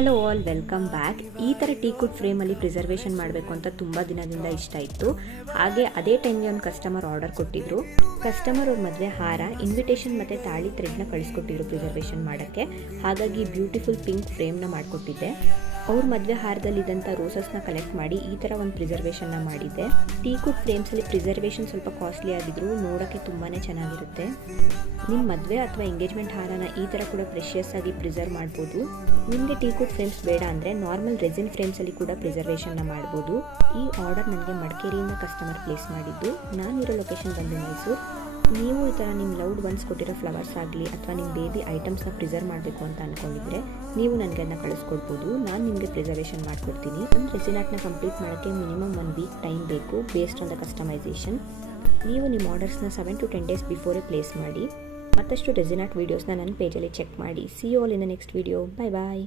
Hello all, welcome back. ಈ ಥರ ಟೀಕುಡ್ ಫ್ರೇಮಲ್ಲಿ preservation ಮಾಡಬೇಕು ಅಂತ ತುಂಬ ದಿನದಿಂದ ಇಷ್ಟ ಇತ್ತು. ಹಾಗೆ ಅದೇ ಟೈಮ್ಗೆ ಒಂದು ಕಸ್ಟಮರ್ ಆರ್ಡರ್ ಕೊಟ್ಟಿದ್ರು. ಕಸ್ಟಮರ್ ಅವ್ರ ಮದುವೆ ಹಾರ, ಇನ್ವಿಟೇಷನ್ ಮತ್ತು ತಾಳಿ ಥ್ರೆಡ್ನ ಕಳಿಸ್ಕೊಟ್ಟಿದ್ರು ಪ್ರಿಸರ್ವೇಷನ್ ಮಾಡೋಕ್ಕೆ. ಹಾಗಾಗಿ ಬ್ಯೂಟಿಫುಲ್ ಪಿಂಕ್ ಫ್ರೇಮ್ನ ಮಾಡಿಕೊಟ್ಟಿದ್ದೆ. ಅವ್ರ ಮದುವೆ ಹಾರದಲ್ಲಿದ್ದಂಥ ರೋಸಸ್ನ ಕಲೆಕ್ಟ್ ಮಾಡಿ ಈ ಥರ ಒಂದು ಪ್ರಿಸರ್ವೇಷನ್ನ ಮಾಡಿದ್ದೆ. ಟೀಕುಡ್ ಫ್ರೇಮ್ಸಲ್ಲಿ ಪ್ರಿಸರ್ವೇಷನ್ ಸ್ವಲ್ಪ ಕಾಸ್ಟ್ಲಿ ಆಗಿದ್ರು ನೋಡೋಕ್ಕೆ ತುಂಬಾ ಚೆನ್ನಾಗಿರುತ್ತೆ. ನಿಮ್ಮ ಮದುವೆ ಅಥವಾ ಎಂಗೇಜ್ಮೆಂಟ್ ಹಾರನ ಈ ಥರ ಕೂಡ ಪ್ರೆಷಿಯಸ್ ಆಗಿ ಪ್ರಿಸರ್ವ್ ಮಾಡ್ಬೋದು. ನಿಮಗೆ ಟೀಕುಡ್ ಫ್ರೇಮ್ಸ್ ಬೇಡ ಅಂದರೆ ನಾರ್ಮಲ್ ರೆಸಿನ್ ಫ್ರೇಮ್ಸಲ್ಲಿ ಕೂಡ ಪ್ರಿಸರ್ವೇಷನ್ನ ಮಾಡ್ಬೋದು. ಈ ಆರ್ಡರ್ ನನಗೆ ಮಡಿಕೇರಿಯಿಂದ ಕಸ್ಟಮರ್ ಪ್ಲೇಸ್ ಮಾಡಿದ್ದು. ನಾನಿರೋ ಲೊಕೇಶನ್ ಬಂದು ಮೈಸೂರು. ನೀವು ಈ ಥರ ನಿಮ್ಮ ಲವ್ಡ್ ಒನ್ಸ್ ಕೊಟ್ಟಿರೋ ಫ್ಲವರ್ಸ್ ಆಗಲಿ ಅಥವಾ ನಿಮ್ಮ ಬೇಬಿ ಐಟಮ್ಸ್ನ ಪ್ರಿಸರ್ವ್ ಮಾಡಬೇಕು ಅಂತ ಅಂದ್ಕೊಂಡಿದ್ರೆ ನೀವು ನನಗೆ ಅದನ್ನ ಕಳಿಸ್ಕೊಡ್ಬೋದು. ನಾನು ನಿಮಗೆ ಪ್ರಿಸರ್ವೇಷನ್ ಮಾಡಿಕೊಡ್ತೀನಿ. ಒಂದು ರೆಸಿನ್ ಆರ್ಟ್ನ ಕಂಪ್ಲೀಟ್ ಮಾಡೋಕ್ಕೆ ಮಿನಿಮಮ್ 1 ವೀಕ್ ಟೈಮ್ ಬೇಕು ಬೇಸ್ಡ್ ಆನ್ ದ ಕಸ್ಟಮೈಸೇಷನ್. ನೀವು ನಿಮ್ಮ ಆರ್ಡರ್ಸ್ನ 7 to 10 days ಬಿಫೋರೇ ಪ್ಲೇಸ್ ಮಾಡಿ. ಮತ್ತಷ್ಟು ರೆಸಿನ್ ಆರ್ಟ್ ವೀಡಿಯೋಸ್ನ ನನ್ನ ಪೇಜಲ್ಲಿ ಚೆಕ್ ಮಾಡಿ. See you all in the next video. Bye bye.